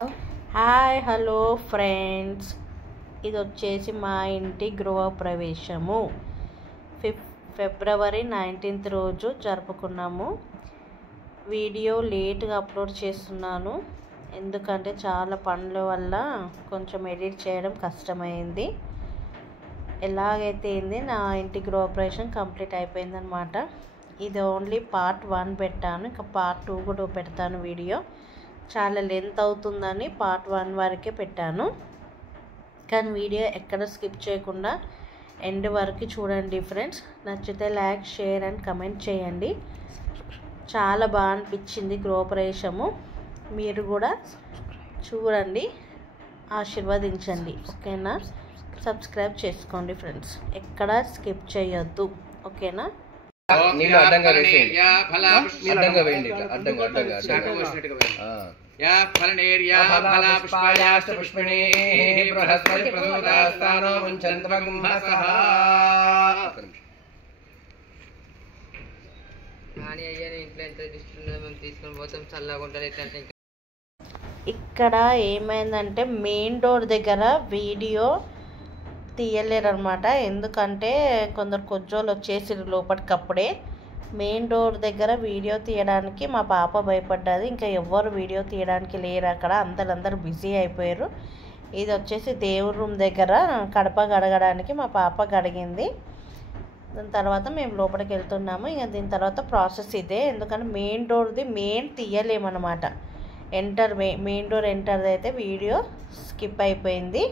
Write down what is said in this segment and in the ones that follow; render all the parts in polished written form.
Hi hello friends, ఇది వచ్చేసి మా ఇంటి గృహప్రవేశము. ఫిబ్రవరి 19th రోజు జరుపుకున్నాము. వీడియో లేట్గా అప్లోడ్ చేస్తున్నాను, ఎందుకంటే చాలా పనుల వల్ల కొంచెం ఎడిట్ చేయడం కష్టమైంది. ఎలాగైతే అయింది, నా ఇంటి గృహప్రవేశం కంప్లీట్ అయిపోయిందనమాట. ఇది ఓన్లీ పార్ట్ 1 పెట్టాను, ఇంకా పార్ట్ 2 కూడా పెడతాను. వీడియో చాలా లెంత్ అవుతుందని పార్ట్ 1 వరకే పెట్టాను, కానీ వీడియో ఎక్కడ స్కిప్ చేయకుండా ఎండ్ వరకు చూడండి ఫ్రెండ్స్. నచ్చితే లైక్, షేర్ అండ్ కమెంట్ చేయండి. చాలా బాగా అనిపించింది గృహప్రవేశము. మీరు కూడా చూడండి, ఆశీర్వదించండి, ఓకేనా? సబ్స్క్రైబ్ చేసుకోండి ఫ్రెండ్స్, ఎక్కడ స్కిప్ చేయొద్దు, ఓకేనా? నీళ్ళు అడ్డంగా వేసేయండి, అడ్డంగా వేయండి, అడ్డంగా యా ఫలనేర్యా ఫలా పుష్పాయాశ్చ పుష్పిణీః బృహస్పతి ప్రసూతాస్తానో ముంచంతమగుంభసః. కానీ అయ్యా ఇంట్లో ఎంత డిస్టర్బ్ మేము తీసుకొని పోతాం, చల్లగా ఉంటుంది. ఎట్లంటే ఇక్కడ ఏమైందంటే మెయిన్ డోర్ దగ్గర వీడియో తీయలేరు అనమాట, ఎందుకంటే కొందరు కొజ్జోళ్ళు వచ్చేసి లోపలికప్పుడే. మెయిన్ డోర్ దగ్గర వీడియో తీయడానికి మా పాప భయపడ్డది, ఇంకా ఎవ్వరు వీడియో తీయడానికి లేరు అక్కడ, అందరూ బిజీ అయిపోయారు. ఇది వచ్చేసి దేవుడి రూమ్ దగ్గర కడప గడగడానికి మా పాప గడిగింది. దాని తర్వాత మేము లోపలికి వెళ్తున్నాము. ఇంకా దీని తర్వాత ప్రాసెస్ ఇదే, ఎందుకంటే మెయిన్ డోర్ది మెయిన్ తీయలేమన్నమాట. మెయిన్ డోర్ ఎంటర్ది అయితే వీడియో స్కిప్ అయిపోయింది.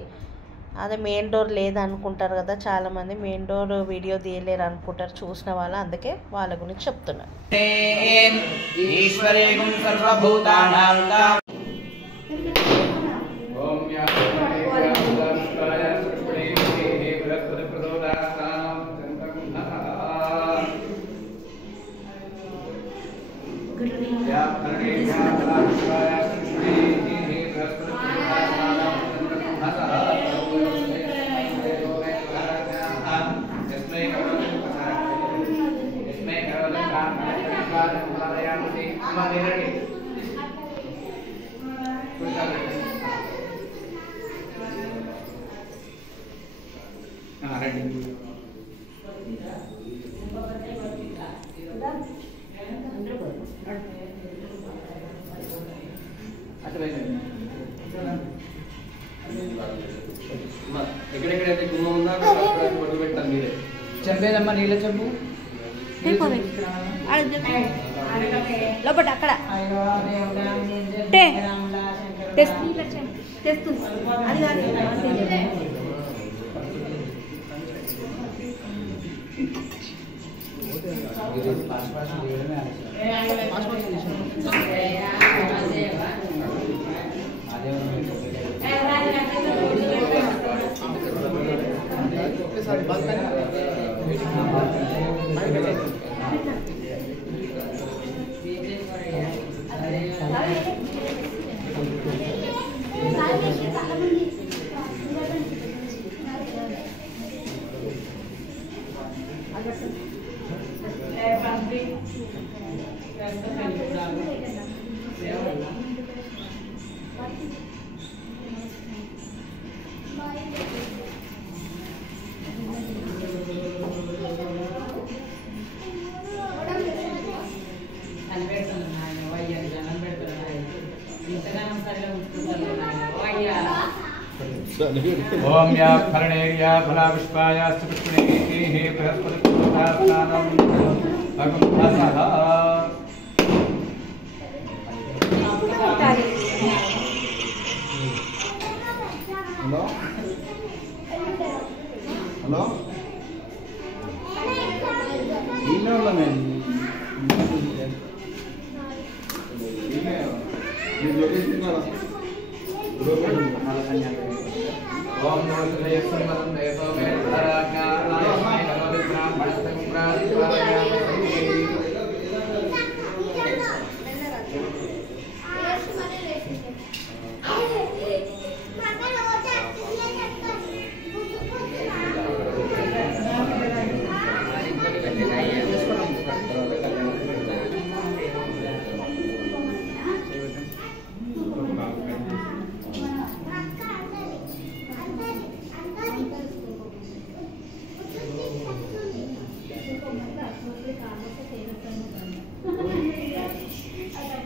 అదే మెయిన్ డోర్ లేదనుకుంటారు కదా చాలామంది, మెయిన్ డోర్ వీడియో తీయలేరు అనుకుంటారు చూసిన వాళ్ళు, అందుకే వాళ్ళ గురించి చెప్తున్నారు. ఎక్కడెక్కడైతే గుమ్మ ఉందో పట్టు పెట్టాలి మీరే. చెంపేదమ్మా, నీళ్ళ చెంపు లోపల అక్కడ తెస్తుంది అది ఓం యా ఫలనేర్యా ఫలా పుష్పాయాశ్చ పుష్పిణీః బృహస్పతి ప్రసూతాస్తానో ముంచంతమగుంభసః. హలో హలో ఓం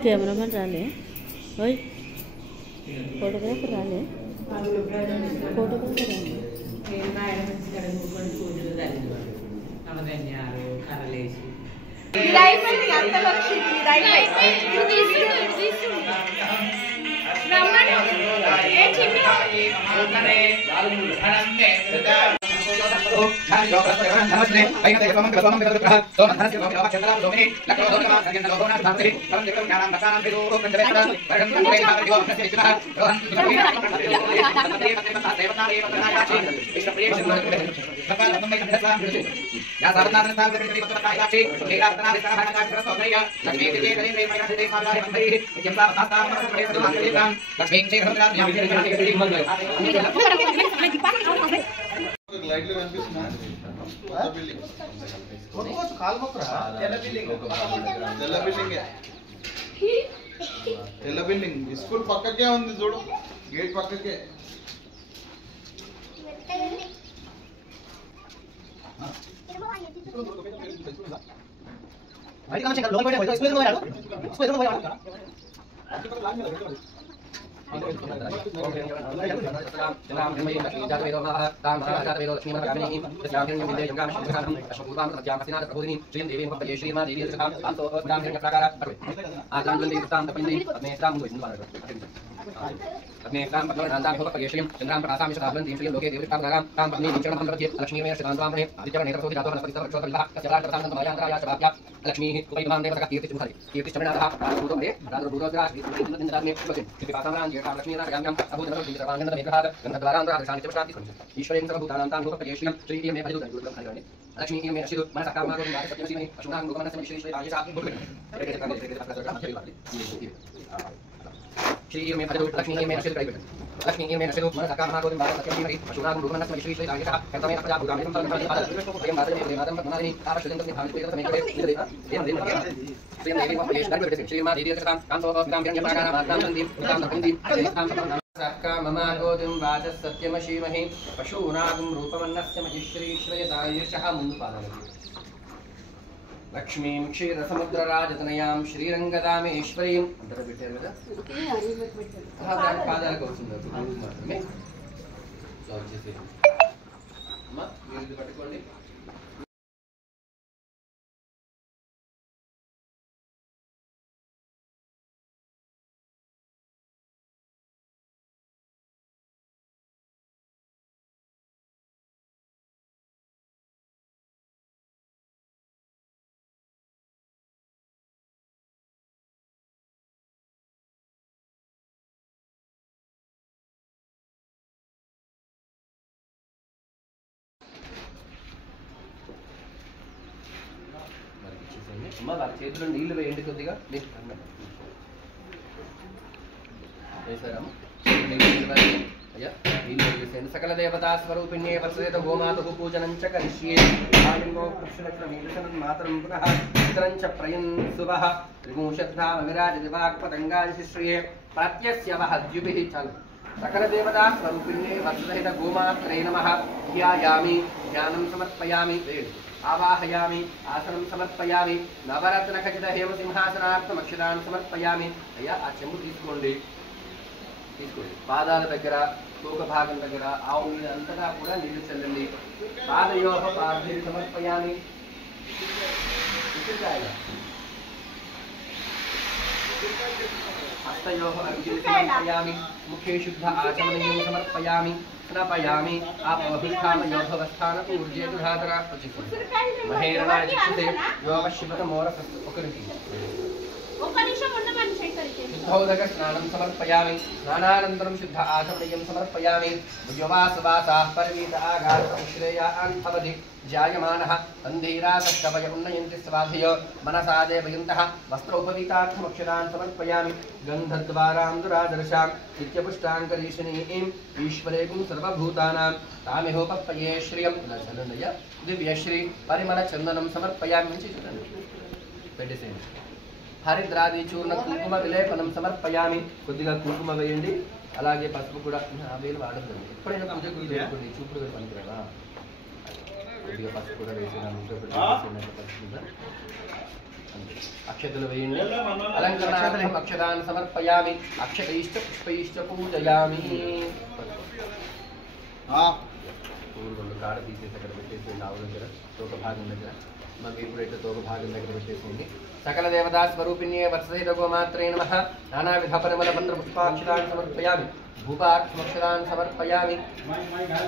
కెమెరామెన్ రాలే, ఓయ్ ఫోటోగ్రాఫర్ రాలే, ఫోటోగ్రాఫర్ రాలే. లైట్లు కనిపిస్తున్నా తెల్ల బిల్డింగ్ స్కూల్ పక్కకే ఉంది చూడు, గేట్ పక్కకే. లక్ష్మీం క్షీరసముద్రరాజతనయాం శ్రీరంగదామేశ్వరీం అందరూ పెట్టారు కదా, దాని పాదాలకు వస్తుంది మాత్రమే. సో వచ్చేసి అమ్మా మీరు ఇది పట్టుకోండి. అమ్మ వాళ్ళ చేతిలో నీళ్లు వేయండి కొద్దిగా. వేసారమ్మ అయ్యా, నీళ్ళు వేసేయండి. సకల దేవతా స్వరూపిణ్యే వత్సేత గోమాతు పూజనం చ కరిష్యే. ఆలింగో కృష్ణలక్ష్మీదర్శనం మాతరం పునః పితరం చ ప్రయన్ శుభః త్రిముషద్ధామ విరాజతి వాక్పతంగాంసి శ్రియే ప్రత్యస్య వహద్యుభిః. చాలు. సకల దేవతా స్వరూపిణ్యే వత్సహిత గోమాత్రే నమః. ధ్యాయామి, ధ్యానం సమర్పయామి, ఆవాహయామి, ఆసనం సమర్పయామి. నవరత్న ఖచ్చిత హేమ సింహాసనార్థం అక్షరాన్ని సమర్పయామి. అయ్యా ఆ చెంబు తీసుకోండి, తీసుకోండి. పాదాల దగ్గర, తోక భాగం దగ్గర ఆవు మీద అంతటా కూడా నీళ్లు చల్లండి. పాదయోహ పార్థిని సమర్పయామి. హస్తయోహ అర్జుని సమర్పయామి. ముఖే శుద్ధ ఆచమనీయం సమర్పయామి. స్నాపయామి. ఆపవహిష్టామయోభవస్థానకు ఊర్జేతుధాతరా మహేరణాయ చిక్షుతే యోగశివతమోరసస్తు. శుద్ధోదక స్నానం సమర్పయామి. స్నానానంతరం శుద్ధ ఆచమనీయం సమర్పయామి. యువాసవాసాః పరివీత ఆగార్థం శ్రేయాన్ భవతి. జాయమానః అంధీరాసకవయ ఉన్నయంతి స్వాధయో మనసా దేవయంతః. వస్త్రోపవీతార్థమక్షరాన్ సమర్పయామి. గంధద్వారాం దురాదర్శాం నిత్యపుష్టాంకరీషిణీం ఈశ్వరేకుం సర్వభూతానాం తామిహోపప్పయే శ్రియం. ఇలా చదవండి. దివ్యశ్రీ పరిమళ చందనం సమర్పయామి. మంచి చూడండి, పెట్టేసేయండి. హరిద్రాది చూర్ణ కుంకుమ విలేపనం సమర్పయామి. కొద్దిగా కుంకుమ వేయండి, అలాగే పసుపు కూడా. వేలు వాడద్దండి, ఎప్పుడైనా పూజ గురించి వేసుకోండి. చూపుడు వేలు పనికిరావా? కొద్దిగా పసుపు కూడా వేసిన పసుపు అక్షతలు వేయండి. అలంకరణార్థం అక్షతాన్ని సమర్పయామి. అక్షతైశ్చ పుష్పైశ్చ పూజయామి. పూలు రెండు కాడ తీసేసి అక్కడ పెట్టేసేయండి. ఆవు దగ్గర తోక భాగం దగ్గర మీరు కూడా ఇట్లా తోక భాగం దగ్గర పెట్టేసేయండి. సకల దేవతా స్వరూపిణ్యే వత్సహిత గోమాత్రే నమః. నానావిధ పరిమళ మంత్ర పుష్పాక్షరాన్ని సమర్పయామి. భూపాక్షరాన్ని సమర్పయామి.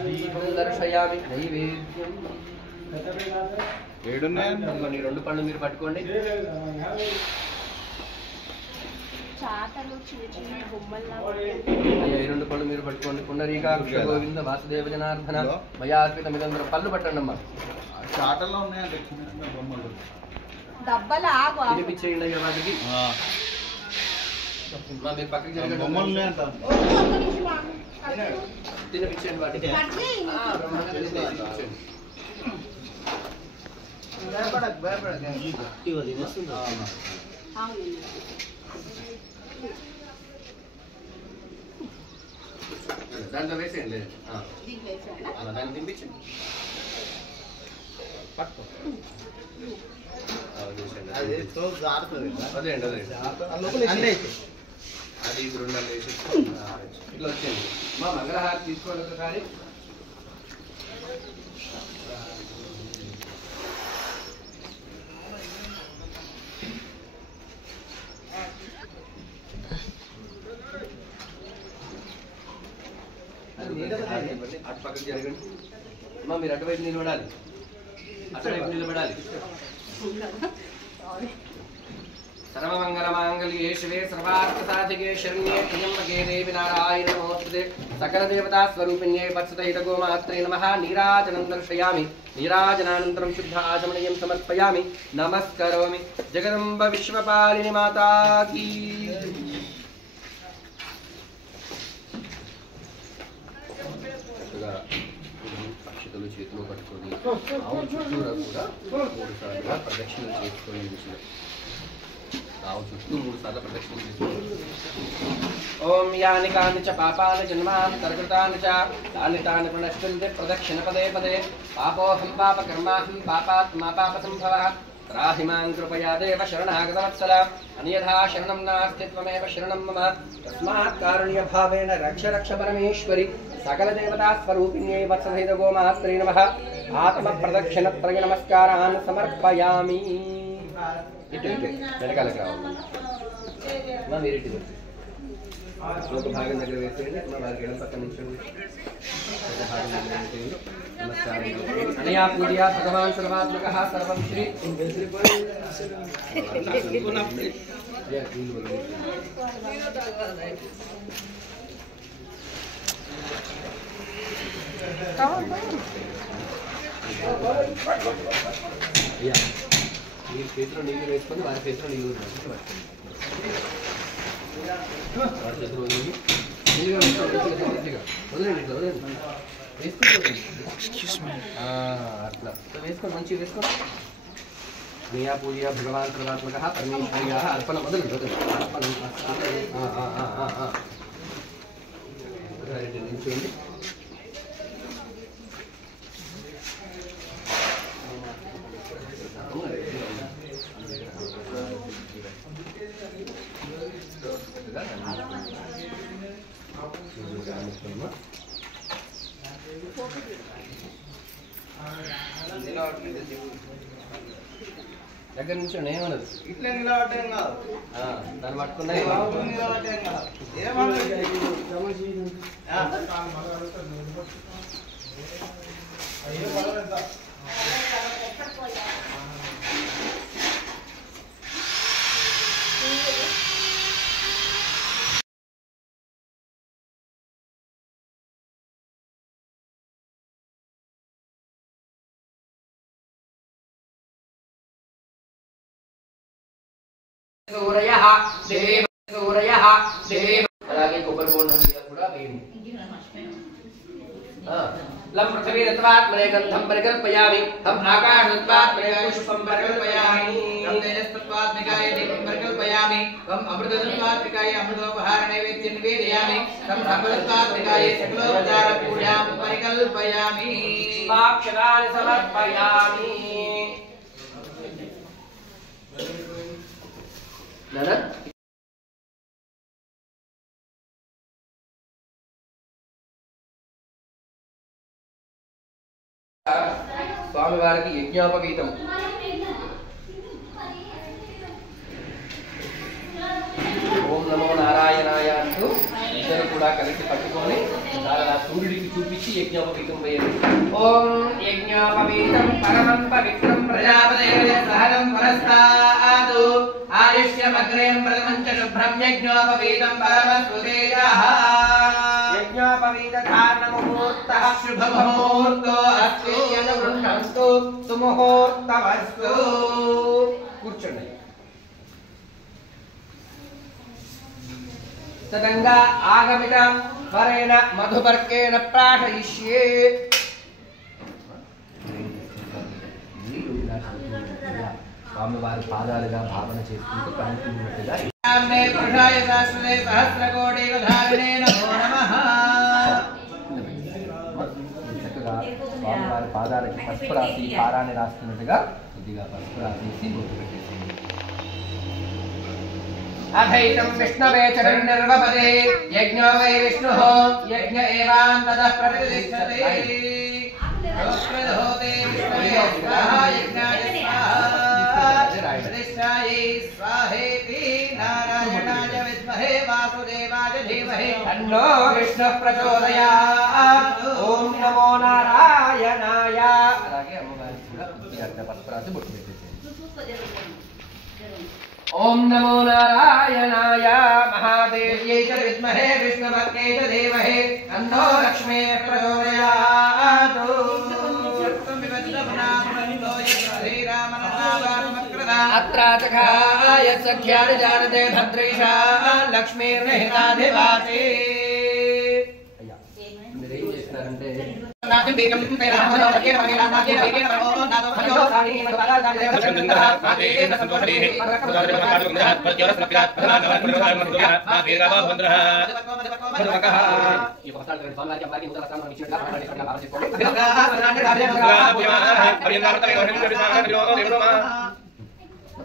దీపం దర్శయామి. నైవేద్యం 7 ఉన్నాయి. ఈ 2 పళ్ళు మీరు పట్టుకోండి. అయ్యా ఈ 2 పళ్ళు మీరు పట్టుకోండి. పుండరీకాక్ష గోవింద వాసుదేవ జనార్దన మయార్పిత మిదంధ్ర పళ్ళు పట్టండి అమ్మా. చాటల్లో ఉన్నాయండి చిన్న చిన్న బొమ్మలు. తినిపించేయండి అయ్యా వాటికి. మీరు పక్కకి జరగండి. బొమ్మలు ఉన్నాయంట. తినిపించండి వాటికి. దాంట్లో వేసేయండి. దాన్ని తినిపించండి. పట్టుకో. అది తో జారుతుంది. అదేండి అదే అది ఇది 2 వేసి ఇట్లా వచ్చేయండి. మా మంగళహారతి తీసుకోండి ఒకసారి. అటు పక్కకి జరగండి. అమ్మా మీరు అటువైపు నిలబడాలి. అటువైపు నిలబడాలి. సర్వమంగళ మాంగళ్యే శివే సర్వార్థ సాధికే శరణ్యే త్ర్యంబకే దేవి నారాయణ నమోస్తుతే. సకల దేవతా స్వరూపిణ్యే వత్సహిత గోమాత్రే నమః. నీరాజనం దర్శయామి. నీరాజనానంతరం శుద్ధ ఆచమనీయం సమర్పయామి. నమస్కరోమి. జగదంబ విశ్వపాలిని మాతా కీ. అక్షతలు చేతిలో పట్టుకొని ఆవు చుట్టూరా కూడా 3 సార్లుగా ప్రదక్షిణలు చేసుకోండి. ఆవు చుట్టూ 3 సార్లు ప్రదక్షిణలు చేసుకోండి. ఓం యాని కాని చ పాపాని జన్మాని కర్కృతాని చ తాని తాని ప్రణశ్యంతే ప్రదక్షిణ పదే పదే. పాపోహం పాప కర్మాహం పాపాత్మా పాప సంభవ. రాహిమాం కృపయా దేవ శరణాగతవత్సల. అన్యథా శరణం నాస్తి త్వమేవ శరణం మమ. తస్మాత్ కారుణ్య భావేన రక్ష రక్ష పరమేశ్వరి. సకల దేవతా స్వరూపిణ్యై వత్సహిత గోమాత్రే నమః. ఆత్మ ప్రదక్షిణ త్రయ నమస్కారాన్ సమర్పయామి. ఇటు ఇటు వెనకాలకు రావాలి. మీరు ఇటు ఒక భాగం దగ్గర వేసేయండి. వారికి ఎడం పక్క నుంచండి. ఒక భాగం దగ్గర వేసేయండి. నమస్కారం. అనయా పూజయా భగవాన్ సర్వాత్మకః సర్వం శ్రీ. మీరు చేతిలో నీళ్ళు వేసుకొని వారి చేతిలో నీళ్ళు వారి చేతిలో వదిలేండి. వేసుకోండి. అట్లా వేసుకోండి. మంచిగా వేసుకోండి. నియా పూజ భగవాన్ సర్వాత్మక పరమేశ్వర్యా అర్పణ మొదలు నిల్చోండి. దగ్గర నుంచి ఏమన్నది ఇట్లా నిలబడటం కాదు. దాన్ని పట్టుకున్నాయి. అలాగే కొబ్బరి బోండం మీద కూడా వేయండి. లం పృథివీ రత్వాత్మనే గంధం పరికల్పయామి. తం ఆకాశత్వాత్మనే పుష్పం పరికల్పయామి. తం తేజస్తత్వాత్మికాయ దీపం పరికల్పయామి. తం అమృతత్వాత్మికాయ అమృతోపహార నైవేద్యం నివేదయామి. తం సర్వతత్వాత్మికాయ సకలోపచార పూజాం పరికల్పయామి. సాక్షరాన్ని సమర్పయామి. నానా స్వామివారికి యజ్ఞోపవీతం ఓం నమో నారాయణాయ అంటూ ఇద్దరు కూడా కలిసి పట్టుకొని దాని సూర్యుడికి చూపించి యజ్ఞోపవీతం వేయండి. ఓం యజ్ఞోపవీతం పరమం పవిత్రం ప్రజాపతయే సహనం పురస్తాదు ఆయుష్యమగ్రేం ప్రథమం చ శుభ్రం యజ్ఞోపవీతం పరమస్వదేయః యజ్ఞోపవీత ధారణ ముహూర్తః శుభ ముహూర్తో అస్తు యనుగృహంతు సుముహూర్తమస్తు. కూర్చోండి. తదంగా ఆగమిత వరేణ మధుపర్కేణ ప్రాశయిష్యే. స్వామివారి పాదాలుగా భావన చేసుకుంటూ కనుక్కున్నట్టుగా చక్కగా స్వామివారి పాదాలకి పసుపు రాసి పారాన్ని రాస్తున్నట్టుగా కొద్దిగా పసుపు రాసేసి బొట్టు పెట్టేసింది. అభైతం విష్ణవే చరణిర్వపదే యజ్ఞో వై విష్ణుః యజ్ఞ ఏవాంతతః ప్రతిష్ఠతే ప్రోక్రదోతే విష్ణవే స్వాహా యజ్ఞాయ స్వాహా ప్రతిష్ఠాయై స్వాహేతి నారాయణాయ విద్మహే వాసుదేవాయ ధీమహి తన్నో విష్ణుః ప్రచోదయాత్. ఓం నమో నారాయణాయ. అలాగే అమ్మవారికి కూడా కొద్దిగా పసుపు రాసి బొట్టు పెట్టేసింది. ఓం నమో నారాయణాయ మహాదేవ్యై చ విద్మహే విష్ణుపత్న్యై చ ధీమహి తన్నో లక్ష్మీ ప్రచోదయాత్. అత్రాచకాయ సఖ్యాని జానతే భద్రేషా లక్ష్మీర్నిహితాధివాసి. అయ్యా మీరేం చేస్తున్నారంటే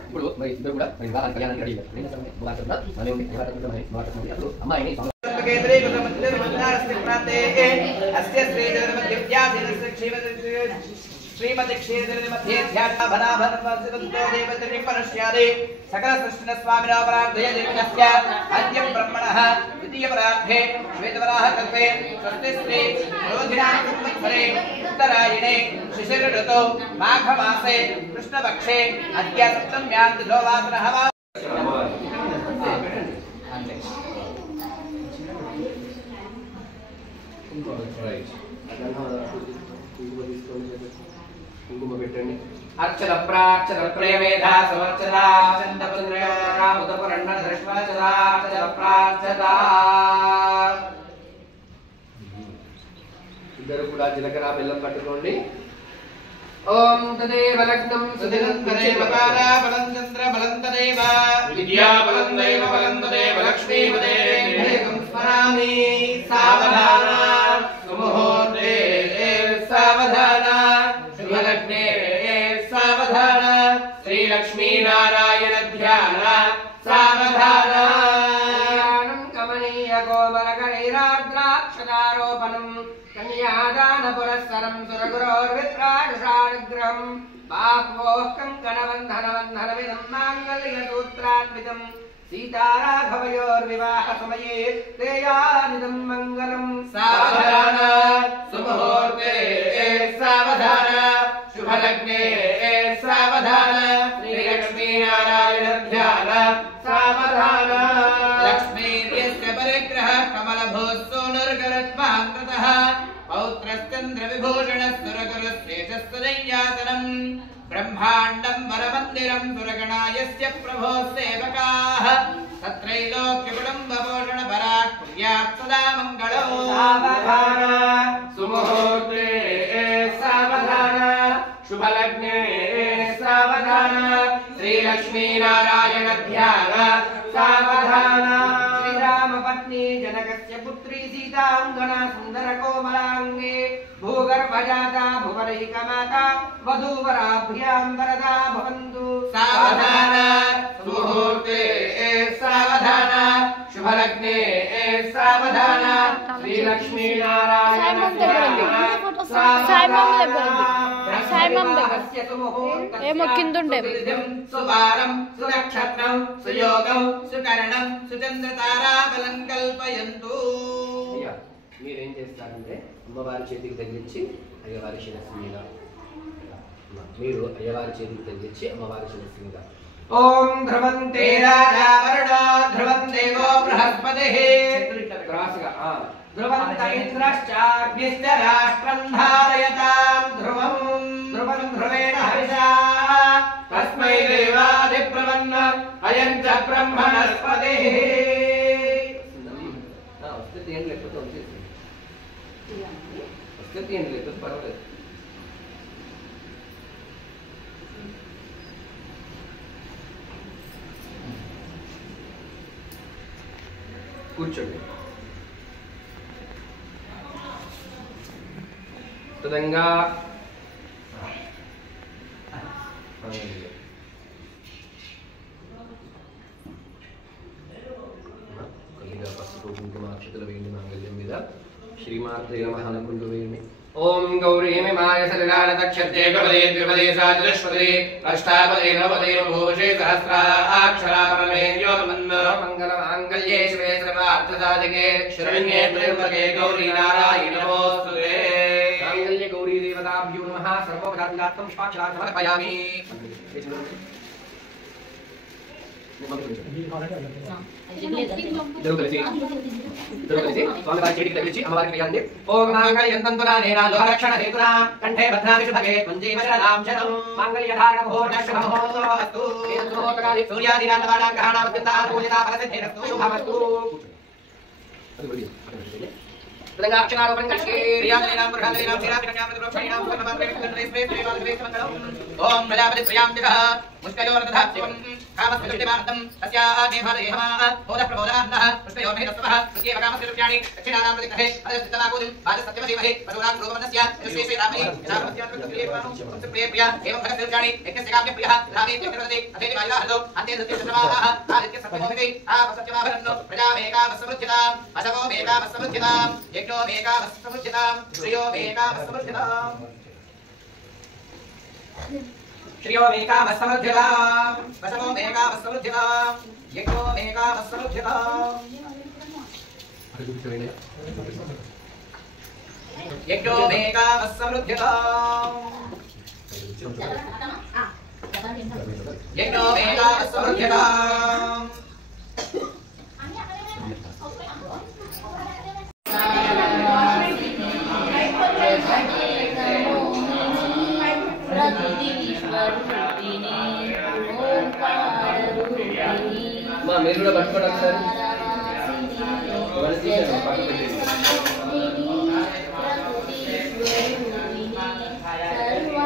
ఇప్పుడు మరి ఇద్దరు కూడా మరి వివాహానికి కళ్యాణానికి రెడీ అమ్మాయిని శ్రీమతి క్షీరదేవి మధ్య సకల సృష్టిన స్వామిన ప్రార్థయ జన్మస్య అద్య బ్రహ్మణః ద్వితీయ పరార్థే శ్వేతవరాహ కల్పే స్వస్తి శ్రీ రోధినామ సంవత్సరే ఉత్తరాయణే శిశిర ఋతౌ మాఘమాసే కృష్ణపక్షే అద్య సప్తమ్యాం దిశోవాసరః. కుంకుమ పెట్టండి. అర్చన ప్రార్చన ప్రేమేధా సమర్చదా చందపుంద్రయోగా ఉదపరణ దృష్వచదా అర్చన ప్రార్చదా. ఇద్దరు కూడా జీలకర్ర బెల్లం పట్టుకోండి. ఓం తదేవ లగ్నం సుదినం తదేవ తారా బలం చంద్ర బలం తదేవ విద్యా బలం దైవ బలం తదేవ లక్ష్మీపదే స్మరామి. సావధాన సుముహూర్తే సావధాన శుభలగ్నే సావధాన శ్రీలక్ష్మీనారాయణ ధ్యాన సావధాన. కమనీయ కోమలకరైరాద్రాక్షదారోపణం కన్యాదాన పురస్సరం సురగురోర్విప్రాణుషానుగ్రహం బాహ్వోః కంకణబంధనబంధనమిదం మాంగళ్యసూత్రాన్వితం సీతారాఘవయోర్వివాహ సమయే తేయానిదం మంగళం. సావధాన సుముహూర్తే సావధాన శుభలగ్నే సావధాన శ్రీలక్ష్మీనారాయణ ధ్యాన సావధాన. లక్ష్మీర్యస్య పరిగ్రహ కమలభూస్సోనుర్గరత్మాంతతః పౌత్రశ్చంద్ర విభూషణः సురగురుశ్రేష్ఠస్తదయ్యాసనం బ్రహ్మాండం వరమందిరం సురగణాయస్య ప్రభోः సేవకాः తత్రైలోక్యకుటుంబపోషణ పరాः కుర్యాత్ సదా మంగళో. సావధాన సుముహూర్తే సావధాన శుభలగ్నే సావధాన శ్రీలక్ష్మీనారాయణ ధ్యాన సావధాన. శ్రీరామపత్ని జనకస్య పుత్రీ సీతాంగనా సుందర కోమలాంగే భూగర్భజాతా భువనైకమాతా వధూవరాభ్యాం వరదా భవంతు. सावधान सुमुहूर्ते सावधान शुभलग्ने सावधान श्री लक्ष्मी नारायण ఏమో కిందుండే సువారం సునక్షత్రం సుయోగం సుకరణం సుచంద్రతారాబలం కల్పయంతు. మీరేం చేస్తారంటే అమ్మవారి చేతికి తగిలించి అయ్యవారి శిరస్సు మీద, మీరు అయ్యవారి చేతికి తగిలించి అమ్మవారి శిరస్సు మీద ఓం ధ్రువంతే రాజా వరుణో ధ్రువం దేవో బృహస్పతిః క్రాస్గా ధ్రువంత ఇంద్రశ్చాగ్నిశ్చ రాష్ట్రం ధారయతాం ధ్రువం ధ్రువం ధ్రువేణ హరిషా తస్మై దేవాదిప్రవన్న అయం చ బ్రహ్మణస్పతిః. వస్తే తీయండి, లేకపోతే వచ్చేసి వస్తే తీయండి, లేకపోతే పర్వాలేదు. కూర్చోండి. తదంగా కొద్దిగా పసుపు కుంకుమ అక్షతలు వేయండి మాంగళ్యం మీద. శ్రీమాత్రే నమః అనుకుంటూ వేయండి. ఓం గౌరీమి మాయ సలిలానదక్షతే కపదే త్రిపదే సాచతుష్పదే అష్టాపదే నవపదే భూషే సహస్రాక్షరా పరమే వ్యోమన్మ మంగళమాంగళ్యే శివే సర్వార్థసాధికే శరణ్యే త్ర్యంబకే గౌరీ నారాయణి నమోస్తుతే. మాంగళ్య గౌరీ దేవతాభ్యో నమః. సర్వోపచారార్థం పుష్పాక్షరాన్ని సమర్పయామి. స్వామివారి చేతికి తగిలించి అమ్మవారికి వేయండి. ఓం మాంగళ్యం తంతునా నేనా లోహరక్షణ హేతునా కంఠే భద్రామి శుభగే కుంజీవశరదాం శతం మాంగళ్యధారణ ముహూర్తశుభమస్తు. ఏతన్ముహూర్తకాలే సూర్యాదినాథవానాం గ్రహాణావత్యంతా పూజితా ఫలసిద్ధిరస్తు శుభమస్తు. ఓం ప్రజాపతి ప్రియాంబికః ముష్కయోర్దధాత్యం కామస్మితిమార్థం తస్యాదే భారయేహమాః బోధ ప్రబోధాన్నః పుష్పయోర్మహిరస్వః సుఖేవ కామస్మిరుప్యాణి దక్షిణానాం ప్రతిగ్రహే అదస్తనాగోదిం బాధసత్యమధీమహే పశూనాం రూపమనస్య యశ్వే రామై యథాపత్యాత్మకప్రియేపాను సుప్రియేప్రియ ఏవం భగస్మిరుప్యాణి యజ్ఞస్య కామ్యప్రియః రామేత్యప్రవదతి అథేతి వాయువాహదో అంతే సత్యచంద్రమాః ఆదిత్య సత్యమోహితే ఆపసత్యమాభరణో ప్రజామేకామస్సమృద్ధితాం అసవో మేకామస్సమృద్ధితాం యజ్ఞో మేకామస్సమృద్ధితాం శ్రియో మేకామస్సమృద్ధితాం श्रियो मेकामस्समृद्धितां वसवो मेकामस्समृद्धितां यज्ञो मेकामस्समृद्धितां यज्ञो मेकामस्समृद्धितां यज्ञो मेकामस्समृद्धितां మీరు కూడా పట్టుకోండి ఒకసారి.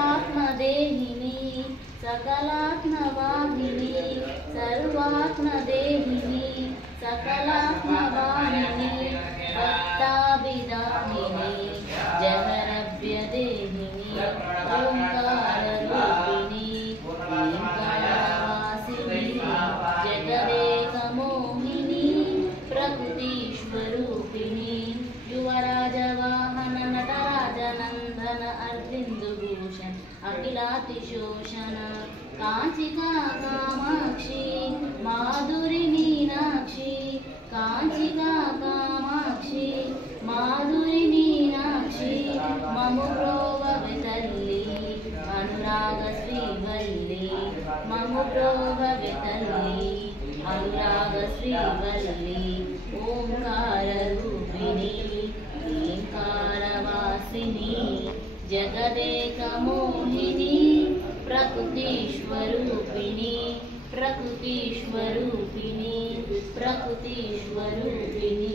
సర్వాత్మదేహిని సకలాత్మవాహిని సర్వాత్మదేహిని సకలాత్మవాహిని భక్తాభిదాహిని జహరభ్యదేహిని ఓంకారరూపిణి ఓంకారవాసిని జగదేకమోహిని ప్రకృతిస్వరూపిణి యువరాజవాహన నటరాజనందన అర్విందుభూషణ్ అఖిలాతిశోషణ కాంచికా కామాక్షి మాధురి మీనాక్షి కాంచికా కామాక్షి మాధురి మీనాక్షి మము ప్రోభవి తల్లి అనురాగ శ్రీవల్లి మము ప్రోభవి తల్లి అనురాగ శ్రీవల్లి ఓంకార రూపిణి ఓంకారవాసిని జగదేకమోహిని ప్రకృతిస్వరూపిణి ప్రకృతిస్వరూపిణి ప్రకృతిస్వరూపిణి